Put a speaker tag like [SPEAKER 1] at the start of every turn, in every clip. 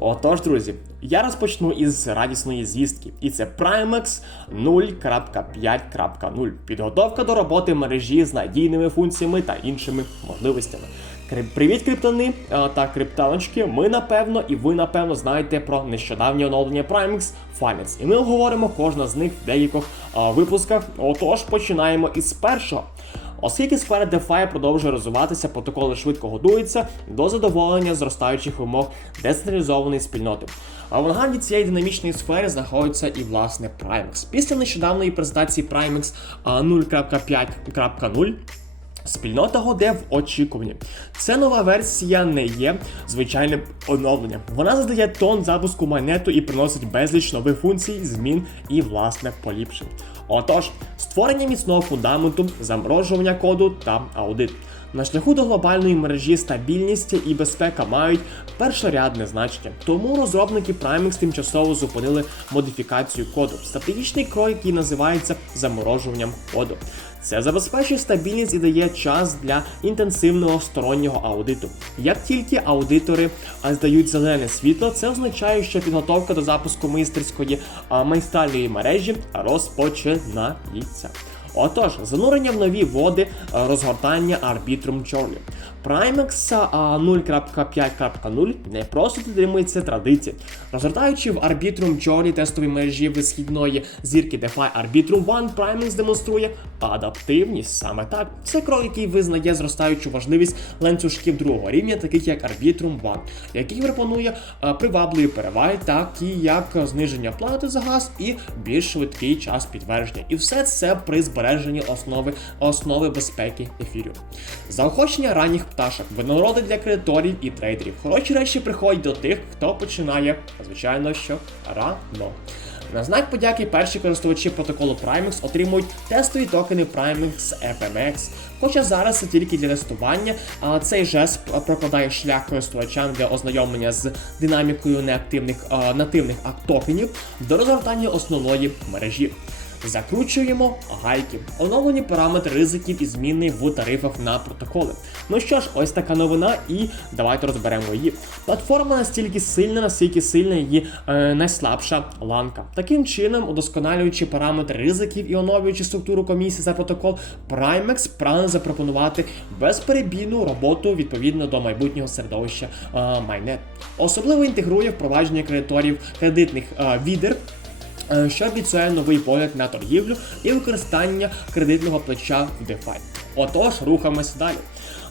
[SPEAKER 1] Отож, друзі, я розпочну із радісної звістки, і це Primex 0.5.0. Підготовка до роботи мережі з надійними функціями та іншими можливостями. Привіт, криптони та крипталочки. Ми напевно і ви напевно знаєте про нещодавнє оновлення Primex Finance. І ми говоримо кожна з них в деяких а, випусках. Отож, починаємо із першого. Оскільки сфера DeFi продовжує розвиватися, протоколи швидко годуються до задоволення зростаючих вимог децентралізованої спільноти. В авангарді цієї динамічної сфери знаходиться і власне Primex. Після нещодавної презентації Primex 0.5.0 Спільнота годе в очікуванні. Це нова версія не є звичайним оновленням. Вона задає тон запуску майнету і приносить безліч нових функцій, змін і власне поліпшень. Отож, створення міцного фундаменту, заморожування коду та аудит. На шляху до глобальної мережі стабільність і безпека мають першорядне значення. Тому розробники Primex тимчасово зупинили модифікацію коду. Стратегічний крок, який називається заморожуванням коду. Це забезпечує стабільність і дає час для інтенсивного стороннього аудиту. Як тільки аудитори здають зелене світло, це означає, що підготовка до запуску майстерської майстальної мережі розпочинається. Отож, занурення в нові води, е, розгортання Arbitrum Journey. Primex 0.5.0 не просто дотримується традицій. Розгортаючи в Arbitrum Journey тестові мережі висхідної зірки DeFi Arbitrum One, Primex демонструє адаптивність. Саме так. Це крок, який визнає зростаючу важливість ланцюжків другого рівня, таких як Arbitrum One, який пропонує е, привабливі переваги, такі як зниження плати за газ і більш швидкий час підтвердження. І все це при основи основи безпеки ефіру. Заохочення ранніх пташок, винагороди для кредиторів і трейдерів. Хороші речі приходять до тих, хто починає, звичайно, що рано. На знак подяки перші користувачі протоколу Primex отримують тестові токени Primex FMX. Хоча зараз це тільки для тестування, а цей жест прокладає шлях користувачам для ознайомлення з динамікою неактивних а, нативних ак- токенів до розгортання основної мережі. Закручуємо гайки, оновлені параметри ризиків і зміни в тарифах на протоколи. Ну що ж, ось така новина, і давайте розберемо її. Платформа настільки сильна, наскільки сильна її е, найслабша ланка. Таким чином, удосконалюючи параметри ризиків і оновлюючи структуру комісії за протокол, Primex прагне запропонувати безперебійну роботу відповідно до майбутнього середовища е. Особливо інтегрує впровадження кредиторів кредитних е, відер що обіцяє новий погляд на торгівлю і використання кредитного плеча в DeFi. Отож, рухаємося далі.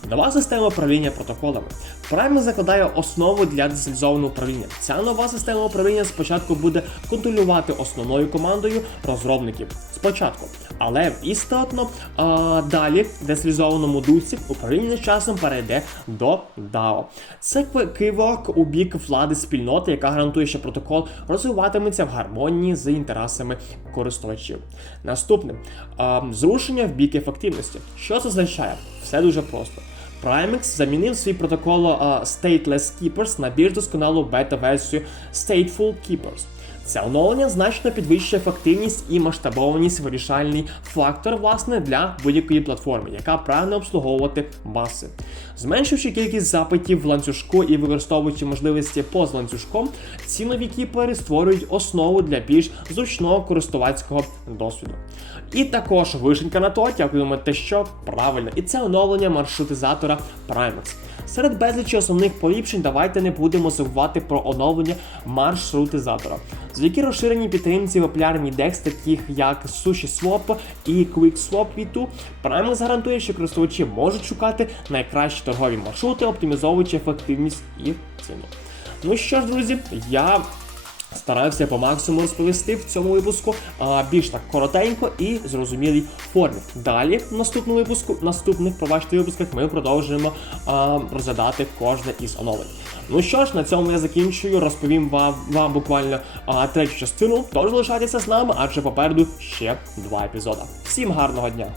[SPEAKER 1] Нова система управління протоколами. Prime закладає основу для децентралізованого управління. Ця нова система управління спочатку буде контролювати основною командою розробників. Спочатку. Але істотно а, далі в децентралізованому дусі управління часом перейде до DAO. Це кивок у бік влади спільноти, яка гарантує, що протокол розвиватиметься в гармонії з інтересами користувачів. Наступне а, зрушення в бік ефективності. Що це означає? Все дуже просто. Primex замінив свій протокол Stateless Keepers на більш досконалу бета-версію Stateful Keepers. Це оновлення значно підвищує ефективність і масштабованість вирішальний фактор власне для будь-якої платформи, яка прагне обслуговувати маси. Зменшивши кількість запитів в ланцюжку і використовуючи можливості поза ланцюжком, ці нові кіпери створюють основу для більш зручного користувацького досвіду. І також вишенька на торті, як ви думаєте, що правильно, і це оновлення маршрутизатора Primex. Серед безлічі основних поліпшень давайте не будемо забувати про оновлення маршрутизатора. Завдяки розширеній підтримці популярні DEX, таких як SushiSwap і QuickSwap V2, Primus гарантує, що користувачі можуть шукати найкращі торгові маршрути, оптимізовуючи ефективність і ціну. Ну що ж, друзі, я старався по максимуму розповісти в цьому випуску більш так коротенько і зрозумілій формі. Далі, в наступному випуску, наступних пробачте випусках, ми продовжуємо розглядати кожне із оновлень. Ну що ж, на цьому я закінчую. Розповім вам, вам буквально а, третю частину. Тож залишайтеся з нами, адже попереду ще два епізоди. Всім гарного дня!